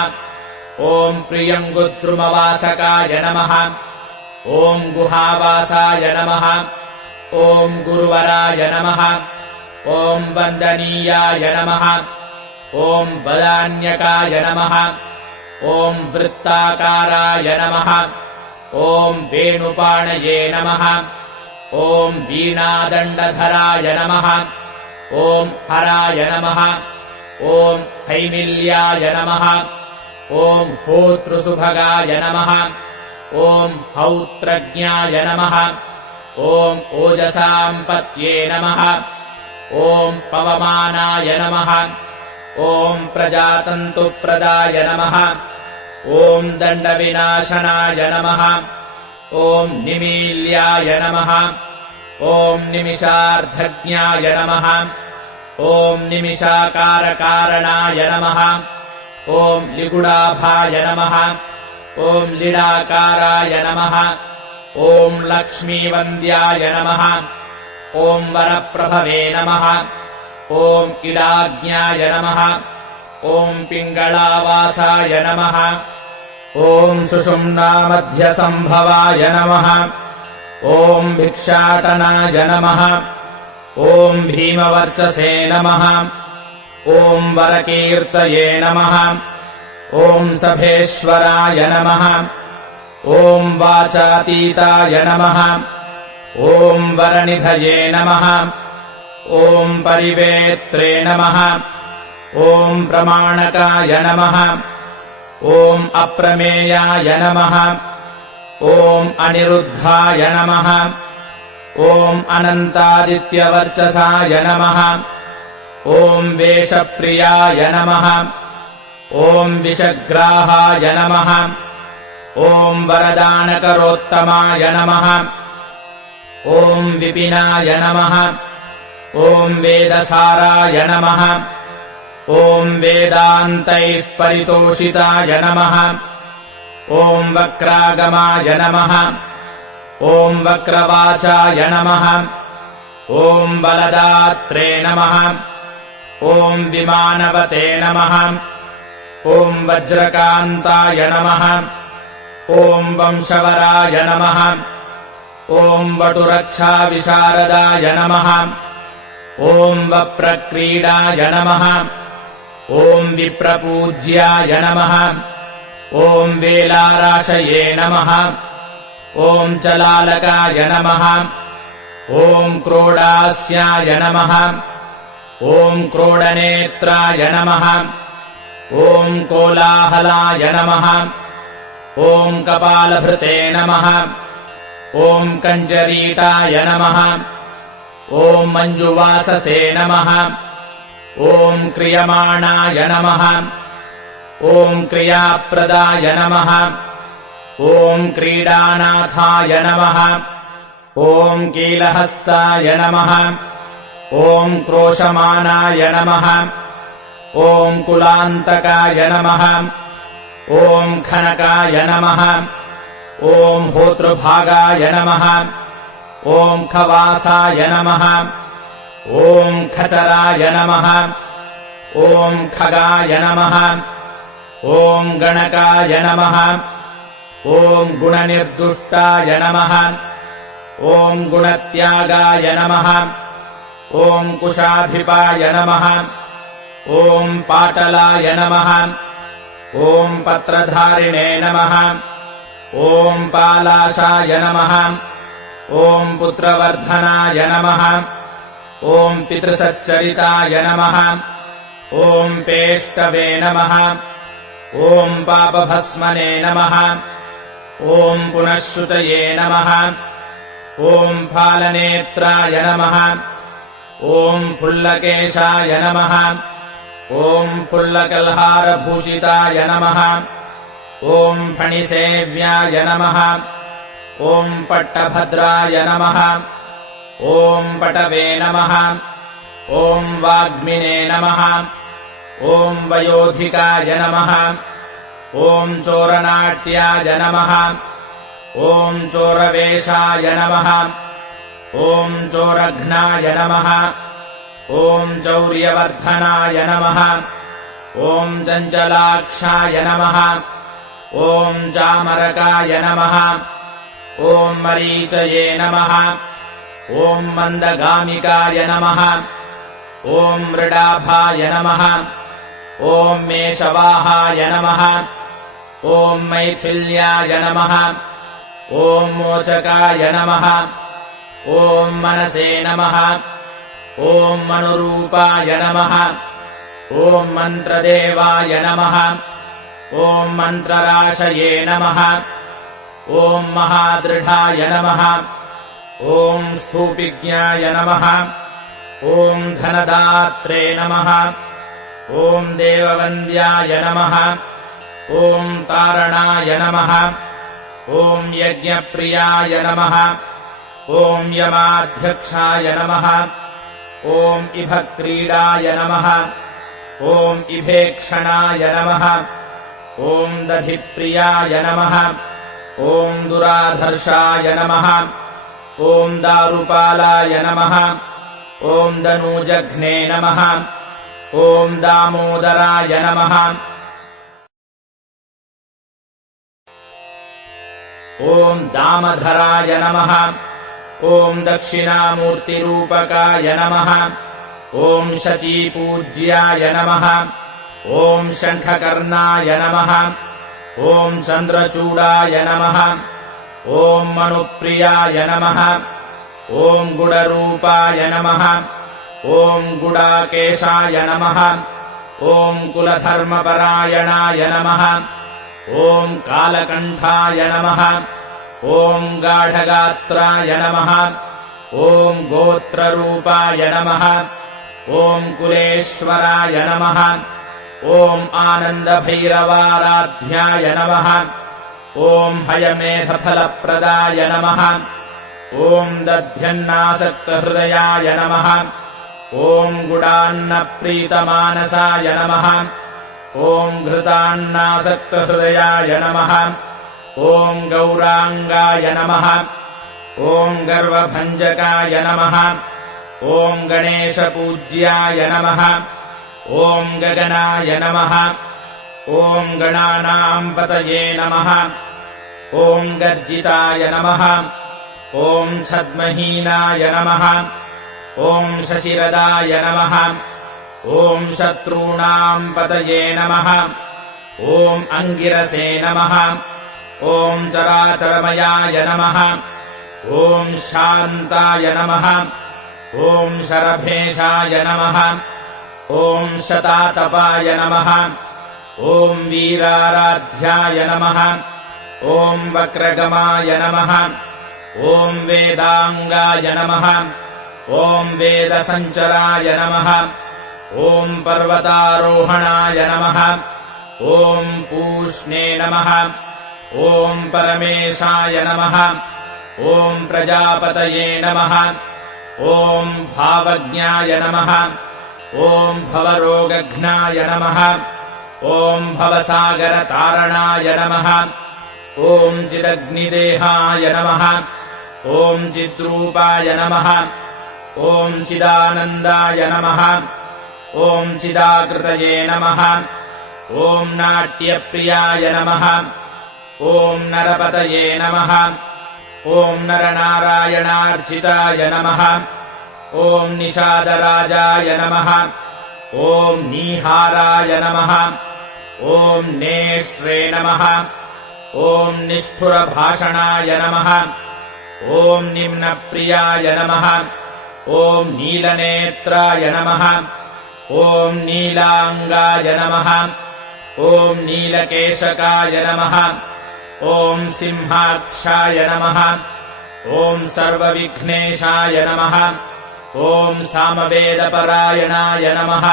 ॐ प्रियङ्गुद्रुमवासकाय नमः ॐ गुहावासाय नमः ॐ गुरुवराय नमः ॐ वन्दनीयाय नमः ॐ वदान्यकाय नमः ॐ वृत्ताकाराय नमः ॐ वेणुपाणये नमः ॐ वीणादण्डधराय नमः ॐ हराय नमः ॐ हैमिल्याय नमः ॐ होतृसुभगाय नमः ॐ हौत्रज्ञाय नमः ॐ ओजसाम्पत्ये नमः ॐ पवमानाय नमः ॐ प्रजातन्तुप्रदाय नमः ॐ दण्डविनाशनाय नमः ॐ निमील्याय नमः ॐ निमिषार्धज्ञाय नमः ॐ निमिषाकारकारणाय नमः ॐ लिगुडाभाय नमः ॐ लीडाकाराय नमः ॐ लक्ष्मीवन्द्याय नमः ॐ वरप्रभवे नमः ॐ इडाज्ञाय नमः ॐ पिङ्गलावासाय नमः ॐ सुषुम्नामध्यसम्भवाय नमः ॐ भिक्षाटनाय नमः ॐ भीमवर्चसे नमः ॐ वरकीर्तये नमः ॐ सभेश्वराय नमः ॐ वाचातीताय नमः ॐ वरनिधये नमः ॐ परिवेत्रे नमः ॐ प्रमाणकाय नमः ॐ अप्रमेयाय नमः ॐ अनिरुद्धाय नमः ॐ अनन्तादित्यवर्चसाय नमः ॐ वेषप्रियाय नमः ॐ विषग्राहाय नमः ॐ वरदानकरोत्तमाय नमः ॐ विपिनाय नमः ॐ वेदसाराय नमः ॐ वेदान्तैः परितोषिताय नमः ॐ वक्रागमाय नमः ॐ वक्रवाचाय नमः। ॐ बलदात्रे नमः। ॐ विमानवते नमः। ॐ वज्रकान्ताय नमः। ॐ वंशवराय नमः। ॐ वटुरक्षाविशारदाय नमः। ॐ वप्रक्रीडाय नमः। ॐ विप्रपूज्याय नमः। ॐ वेलाराशये नमः। ॐ चलालकाय नमः। ॐ क्रोडास्याय नमः। ॐ क्रोडनेत्राय नमः। ॐ कोलाहलाय नमः। ॐ कपालभृते नमः। ॐ कञ्जरीटाय नमः। ॐ मञ्जुवाससे नमः। ॐ क्रियमाणाय नमः। ॐ क्रियाप्रदाय नमः। ॐ क्रीडानाथाय नमः। ॐ कीलहस्ताय नमः। ॐ क्रोशमानाय नमः। ॐ कुलान्तकाय नमः। ॐ खनकाय नमः। ॐ होतृभागाय नमः। ॐ खवासाय नमः। ॐ खचराय नमः। ॐ खगाय नमः। ॐ गणकाय नमः। ॐ गुणनिर्दुष्टाय नमः। ॐ गुणत्यागाय नमः। ॐ कुशाधिपाय नमः। ॐ पाटलाय नमः। ॐ पत्रधारिणे नमः। ॐ पालाशाय नमः। ॐ पुत्रवर्धनाय नमः। ॐ पितृसच्चरिताय नमः। ॐ पेष्टवे नमः। ॐ पापभस्मने नमः। ॐ पुनःश्रुतये नमः। ॐ फालनेत्राय नमः। ॐ फुल्लकेशाय नमः। ॐ फुल्लकल्हारभूषिताय नमः। ॐ फणिसेव्याय नमः। ॐ पट्टभद्राय नमः। ॐ पटवे नमः। ॐ वाग्मिने नमः। ॐ वयोधिकाय नमः। ॐ चोरनाट्याय नमः। ॐ चोरवेशाय नमः। ॐ चोरघ्नाय नमः। ॐ चौर्यवर्धनाय नमः। ॐ चञ्चलाक्षाय नमः। ॐ चामरकाय नमः। ॐ मरीचये नमः। ॐ मन्दगामिकाय नमः। ॐ मृडाभाय नमः। ॐ मेषवाहाय नमः। ॐ मैथिल्याय नमः। ॐ मोचकाय नमः। ॐ मनसे नमः। ॐ मनुरूपाय नमः। ॐ मन्त्रदेवाय नमः। ॐ मन्त्रराशये नमः। ॐ महादृढाय नमः। ॐ स्थूपिज्ञाय नमः। ॐ धनदात्रे नमः। ॐ देववन्द्याय नमः। ॐ तारणाय नमः। ॐ यज्ञप्रियाय नमः। ॐ यमाध्यक्षाय नमः। ॐ इभक्रीडाय नमः। ॐ इभेक्षणाय नमः। ॐ दधिप्रियाय नमः। ॐ दुराधर्षाय नमः। ॐ दारुपालाय नमः। ॐ दनूजघ्ने नमः। ॐ दामोदराय नमः। ॐ दामधराय नमः। ॐ दक्षिणामूर्तिरूपकाय नमः। ॐ शचीपूज्याय नमः। ॐ शङ्खकर्णाय नमः। ॐ चन्द्रचूडाय नमः। ॐ मनुप्रियाय नमः। ॐ गुडरूपाय नमः। ॐ गुडाकेशाय नमः। ॐ कुलधर्मपरायणाय नमः। ॐ कालकण्ठाय नमः। ॐ गाढगात्राय नमः। ॐ गोत्ररूपाय नमः। ॐ कुलेश्वराय नमः। ॐ आनन्दभैरवाराध्याय नमः। ॐ हयमेधफलप्रदाय नमः। ॐ दध्यन्नासक्तहृदयाय नमः। ॐ गुडान्नप्रीतमानसाय नमः। ॐ घृतान्नासक्तहृदयाय नमः। ॐ गौराङ्गाय नमः। ॐ गर्वभञ्जकाय नमः ॐ गणेशपूज्याय नमः ॐ गगनाय नमः ॐ गणानाम् पतये नमः ॐ गर्जिताय नमः ॐ छद्महीनाय नमः ॐ शशिरदाय नमः ॐ शत्रूणाम् पतये नमः ॐ अङ्गिरसे नमः ॐ चराचरमयाय नमः ॐ शान्ताय नमः ॐ शरभेशाय नमः ॐ शतातपाय नमः ॐ वीराराध्याय नमः ॐ वक्रगमाय नमः ॐ वेदाङ्गाय नमः ॐ वेदसञ्चराय नमः ॐ पर्वतारोहणाय नमः ॐ पूष्णे नमः ॐ परमेशाय नमः ॐ प्रजापतये नमः ॐ भावज्ञाय नमः ॐ भवरोगघ्नाय नमः ॐ भवसागरतारणाय नमः ॐ चिदग्निदेहाय नमः ॐ चिद्रूपाय नमः ॐ चिदानन्दाय नमः ॐ चिदाकृतये नमः ॐ नाट्यप्रियाय नमः ॐ नरपतये नमः ॐ नरनारायणार्चिताय नमः ॐ निषादराजाय नमः ॐ नीहाराय नमः ॐ नेष्ट्रे नमः ॐ निष्ठुरभाषणाय नमः ॐ निम्नप्रियाय नमः ॐ नीलनेत्राय नमः ॐ नीलाङ्गाय नमः ॐ नीलकेशकाय नमः ॐ सिंहाक्षाय नमः ॐ सर्वविघ्नेशाय नमः ॐ सामवेदपरायणाय नमः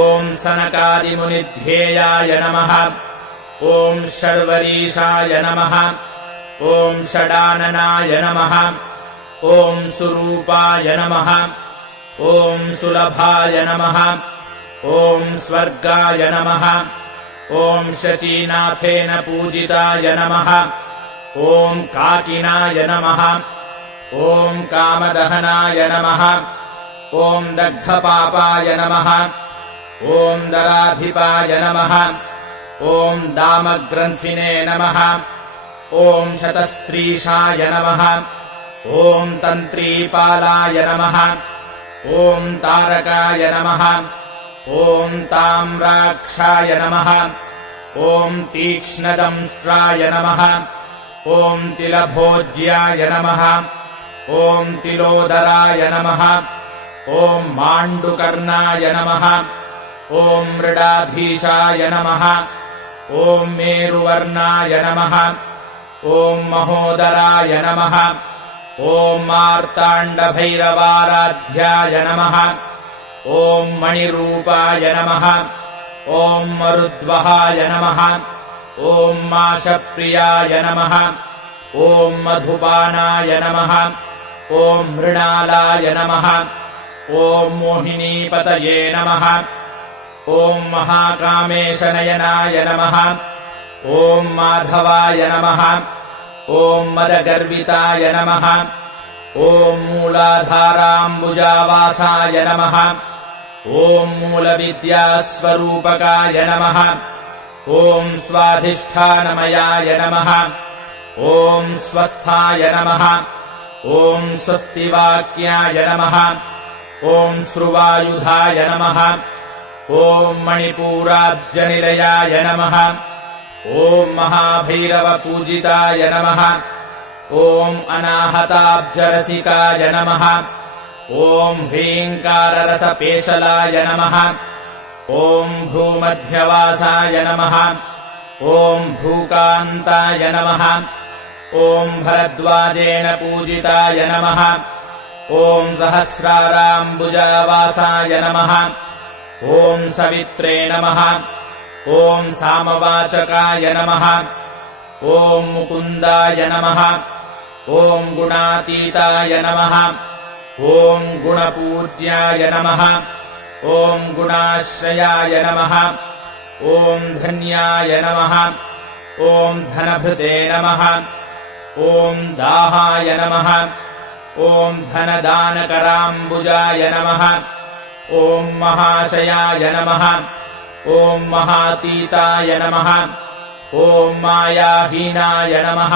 ॐ सनकादिमुनिध्येयाय नमः ॐ षड्वरीशाय नमः ॐ षडाननाय नमः ॐ सुरूपाय नमः ॐ सुलभाय नमः ॐ स्वर्गाय नमः ॐ शचीनाथेन पूजिताय नमः ॐ काकिनाय नमः ॐ कामदहनाय नमः ॐ दग्धपापाय नमः ॐ दराधिपाय नमः ॐ दामग्रन्थिने नमः ॐ शतस्त्रीशाय नमः ॐ तन्त्रीपालाय नमः ॐ तारकाय नमः ॐ ताम्राक्षाय नमः ॐ तीक्ष्णदंष्ट्राय नमः ॐ तिलभोज्याय नमः ॐ तिलोदराय नमः ॐ माण्डुकर्णाय नमः ॐ मृडाधीशाय नमः ॐ मेरुवर्णाय नमः ॐ महोदराय नमः ॐ मार्ताण्डभैरवाराध्याय नमः ॐ मणिरूपाय नमः ॐ मरुद्वहाय नमः ॐ माशप्रियाय नमः ॐ मधुपानाय नमः ॐ मृणालाय नमः ॐ मोहिनीपतये नमः ॐ महाकामेशनयनाय नमः ॐ माधवाय नमः ॐ मदगर्विताय नमः ॐ मूलाधाराम्बुजावासाय नमः ॐ मूलविद्यास्वरूपकाय नमः ॐ स्वाधिष्ठानमयाय नमः ॐ स्वस्थाय नमः ॐ स्वस्तिवाक्याय नमः ॐ श्रुवायुधाय नमः ॐ मणिपूराब्जनिलयाय नमः ॐ महाभैरवपूजिताय नमः ॐ अनाहताब्जरसिकाय नमः ॐ ह्रीङ्काररसपेशलाय नमः ॐ भ्रूमध्यवासाय नमः ॐ भ्रूकान्ताय नमः ॐ भरद्वाजेन पूजिताय नमः ॐ सहस्राराम्बुजावासाय नमः ॐ सवित्रे नमः ॐ सामवाचकाय नमः ॐ मुकुन्दाय नमः ॐ गुणातीताय नमः ॐ गुणपूज्याय नमः ॐ गुणाश्रयाय नमः ॐ धन्याय नमः ॐ धनभृते नमः ॐ दाहाय नमः ॐ धनदानकराम्बुजाय नमः ॐ महाशयाय नमः ॐ महातीताय नमः ॐ मायाहीनाय नमः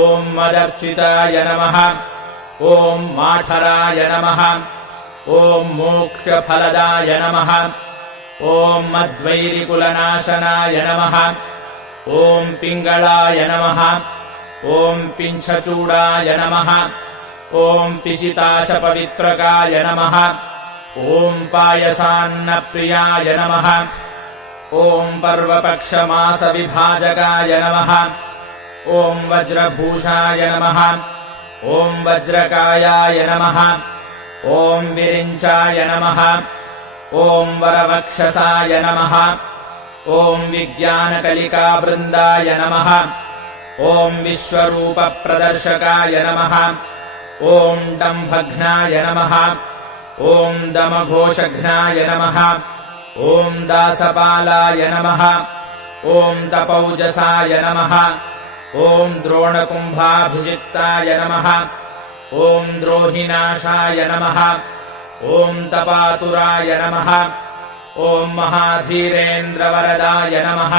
ॐ मदर्चिताय नमः ॐ माठराय नमः ॐ मोक्षफलदाय नमः ॐ मद्वैरिकुलनाशनाय नमः ॐ पिङ्गळाय नमः ॐ पिञ्छचूडाय नमः ॐ पिशिताशपवित्रकाय नमः ॐ पायसान्नप्रियाय नमः ॐ पर्वपक्षमासविभाजकाय नमः ॐ वज्रभूषाय नमः ॐ वज्रकायाय नमः ॐ विरिञ्चाय नमः ॐ वरवक्षसाय नमः ॐ विज्ञानकलिकावृन्दाय नमः ॐ विश्वरूपप्रदर्शकाय नमः ॐ डम्भघ्नाय नमः ॐ दमघोषघ्नाय नमः ॐ दासपालाय नमः ॐ तपौजसाय नमः ॐ द्रोणकुम्भाभिषिक्ताय नमः ॐ द्रोहिनाशाय नमः ॐ तपातुराय नमः ॐ महाधीरेन्द्रवरदाय नमः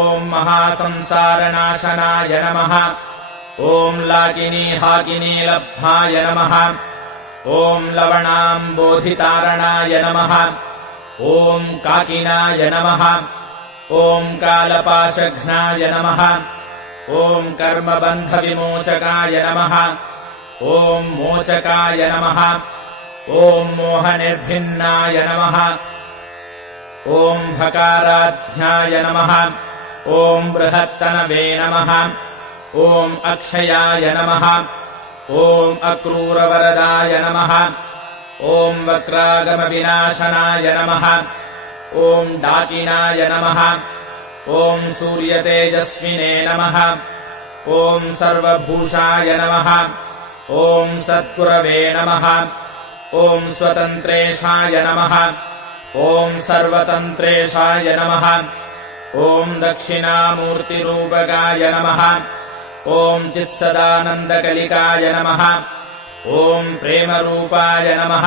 ॐ महासंसारनाशनाय नमः ॐ लाकिनीहाकिनीलब्धाय नमः ॐ लवणाम्बोधितारणाय नमः ॐ काकिनाय नमः ॐ कालपाशघ्नाय नमः ॐ कर्मबन्धविमोचकाय नमः ॐ मोचकाय नमः ॐ मोहनिर्भिन्नाय नमः ॐ भकाराध्याय नमः ॐ बृहत्तनवे नमः ॐ अक्षयाय नमः ॐ अक्रूरवरदाय नमः ॐ वक्रागमविनाशनाय नमः ॐ डाकिनाय नमः ॐ सूर्यतेजस्विने नमः ॐ सर्वभूषाय नमः ॐ सद्गुरवे नमः ॐ स्वतन्त्रेशाय नमः ॐ सर्वतन्त्रेशाय नमः ॐ दक्षिणामूर्तिरूपकाय नमः ॐ चित्सदानन्दकलिकाय नमः ॐ प्रेमरूपाय नमः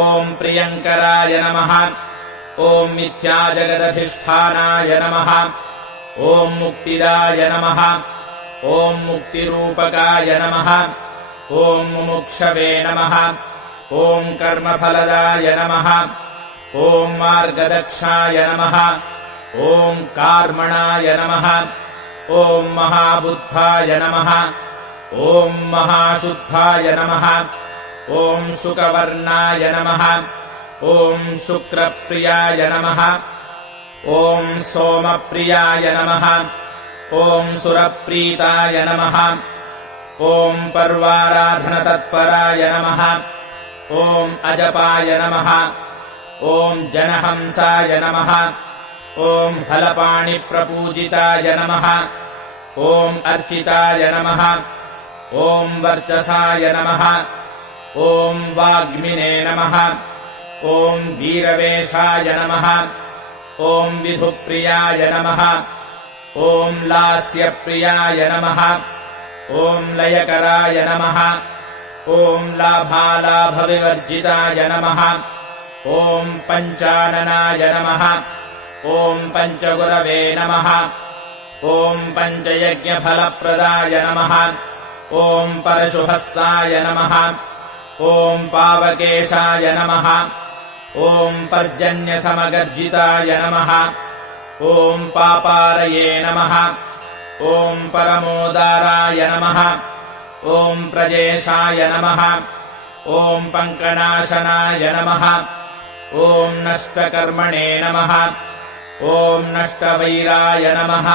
ॐ प्रियङ्कराय नमः ॐ मिथ्याजगदधिष्ठानाय नमः ॐ मुक्तिदाय नमः ॐ मुक्तिरूपकाय नमः ॐ मुमुक्षवे नमः ॐ कर्मफलदाय नमः ॐ मार्गदक्षाय नमः ॐ कार्मणाय नमः ॐ महाबुद्धाय नमः ॐ महाशुद्धाय नमः ॐ शुकवर्णाय नमः ॐ शुक्रप्रियाय नमः ॐ सोमप्रियाय नमः ॐ सुरप्रीताय नमः ॐ पर्वाराधनतत्पराय नमः ॐ अजपाय नमः ॐ जनहंसाय नमः ॐ फलपाणिप्रपूजिताय नमः ॐ अर्चिताय नमः ॐ वर्चसाय नमः ॐ वाग्मिने नमः ॐ वीरवेशाय नमः ॐ विधुप्रियाय नमः ॐ लास्यप्रियाय नमः ॐ लयकराय नमः ॐ लाभालाभविवर्जिताय नमः ॐ पञ्चाननाय नमः ॐ पञ्चगुरवे नमः ॐ पञ्चयज्ञफलप्रदाय नमः ॐ परशुहस्ताय नमः ॐ पावकेशाय नमः ॐ पर्जन्यसमगर्जिताय नमः ॐ पापारये नमः ॐ परमोदाराय नमः ॐ प्रजेशाय नमः ॐ पङ्कनाशनाय नमः ॐ नष्टकर्मणे नमः ॐ नष्टवैराय नमः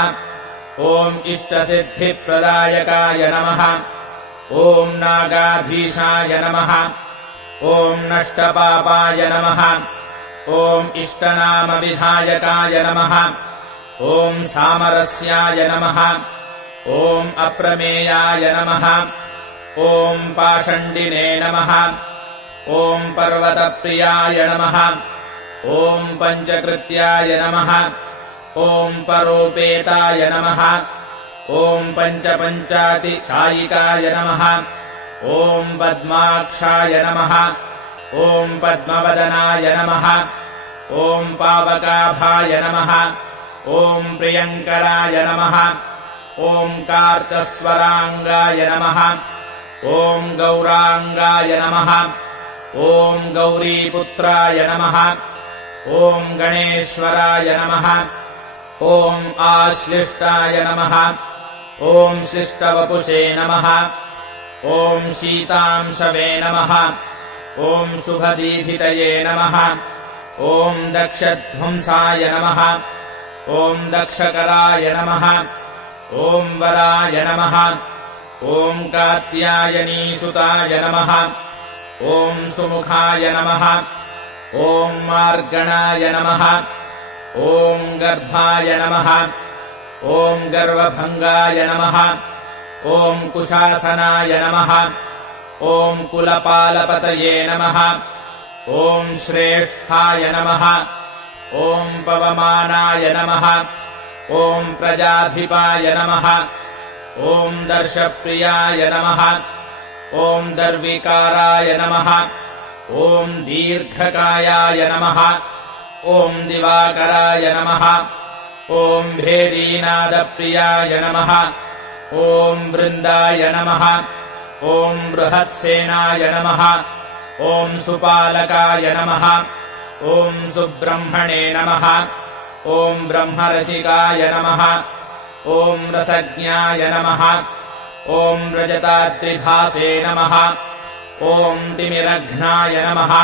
ॐ इष्टसिद्धिप्रदायकाय नमः ॐ नागाधीशाय नमः ॐ नष्टपापाय नमः ॐ इष्टनामविधायकाय नमः ॐ सामरस्याय नमः ॐ अप्रमेयाय नमः ॐ पाषण्डिने नमः ॐ पर्वतप्रियाय नमः ॐ पञ्चकृत्याय नमः ॐ परोपेताय नमः ॐ पञ्चपञ्चातिशायिकाय नमः ॐ पद्माक्षाय नमः ॐ पद्मवदनाय नमः ॐ पावकाभाय नमः ॐ प्रियङ्कराय नमः ॐ कार्तस्वराङ्गाय नमः ॐ गौराङ्गाय नमः ॐ गौरीपुत्राय नमः ॐ गणेश्वराय नमः ॐ आश्लिष्टाय नमः ॐ शिष्टवपुषे नमः ॐ शीतांशवे नमः ॐ शुभदीधितये नमः ॐ दक्षध्वंसाय नमः ॐ दक्षकराय नमः ॐ वराय नमः ॐ कात्यायनीसुताय नमः ॐ सुमुखाय नमः ॐ मार्गणाय नमः ॐ गर्भाय नमः ॐ गर्वभङ्गाय नमः ॐ कुशासनाय नमः ॐ कुलपालपतये नमः ॐ श्रेष्ठाय नमः ॐ पवमानाय नमः ॐ प्रजाधिपाय नमः ॐ दर्शप्रियाय नमः ॐ दर्विकाराय नमः ॐ दीर्घकायाय नमः ॐ दिवाकराय नमः ॐ भेरीनादप्रियाय नमः ॐ वृन्दाय नमः ॐ बृहत्सेनाय नमः ॐ सुपालकाय नमः ॐ सुब्रह्मणे नमः ॐ ब्रह्मरसिकाय नमः ॐ रसज्ञाय नमः ॐ रजताद्रिभासे नमः ॐ तिमिरघ्नाय नमः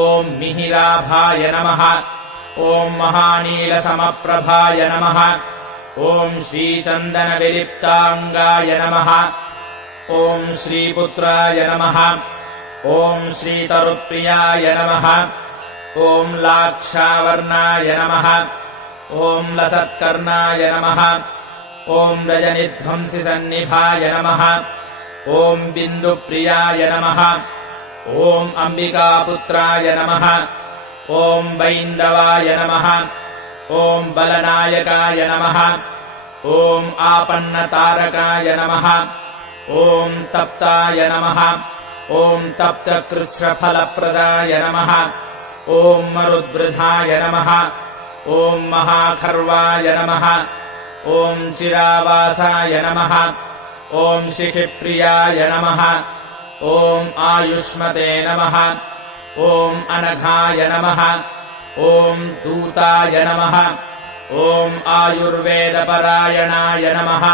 ॐ मिहिराभाय नमः ॐ महानीलसमप्रभाय नमः ॐ श्रीचन्दनविलिप्ताङ्गाय नमः ॐ श्रीपुत्राय नमः ॐ श्रीतरुप्रियाय नमः ॐ लाक्षावर्णाय नमः ॐ लसत्कर्णाय नमः ॐ रजनिध्वंसिसन्निभाय नमः ॐ बिन्दुप्रियाय नमः ॐ अम्बिकापुत्राय नमः ॐ बैन्दवाय नमः ॐ बलनायकाय नमः ॐ आपन्नतारकाय नमः ॐ तप्ताय नमः ॐ तप्तकृच्छफलप्रदाय नमः ॐ मरुद्वृधाय नमः ॐ महाखर्वाय नमः ॐ चिरावासाय नमः ॐ शिखिप्रियाय नमः ॐ आयुष्मते नमः ॐ अनघाय नमः ॐ दूताय नमः ॐ आयुर्वेदपरायणाय नमः